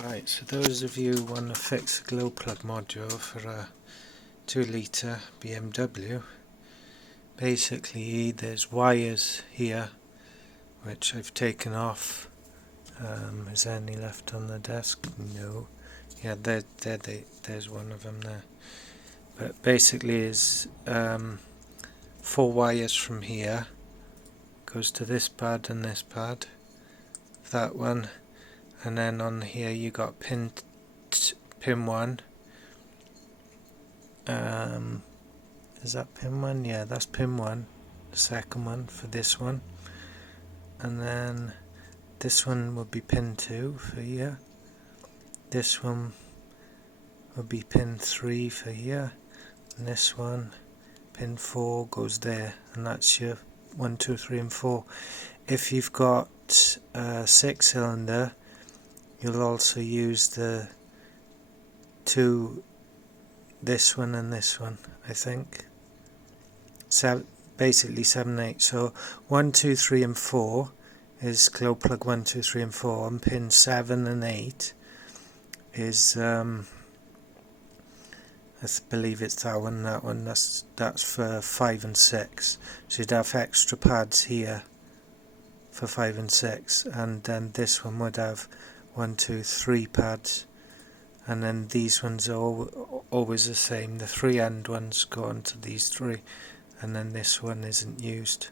Right, so those of you who want to fix a glow plug module for a 2 litre BMW, basically there's wires here which I've taken off. Is there any left on the desk? No. Yeah, there's one of them there. But basically is 4 wires from here, goes to this pad and this pad, that one, and then on here you got pin 1. Is that pin 1? Yeah, that's pin 1, the second one for this one, and then this one will be pin 2 for here, this one will be pin 3 for here, and this one, pin 4, goes there, and that's your 1, 2, 3 and 4. If you've got a 6-cylinder, you'll also use the two, this one and this one, I think. Basically 7 and 8. So 1, 2, 3 and 4 is glow plug 1, 2, 3 and 4, and pin 7 and 8 is I believe it's that one, that's for 5 and 6. So you'd have extra pads here for 5 and 6, and then this one would have 1, 2, 3 pads, and then these ones are always the same. The 3 end ones go onto these 3, and then this one isn't used.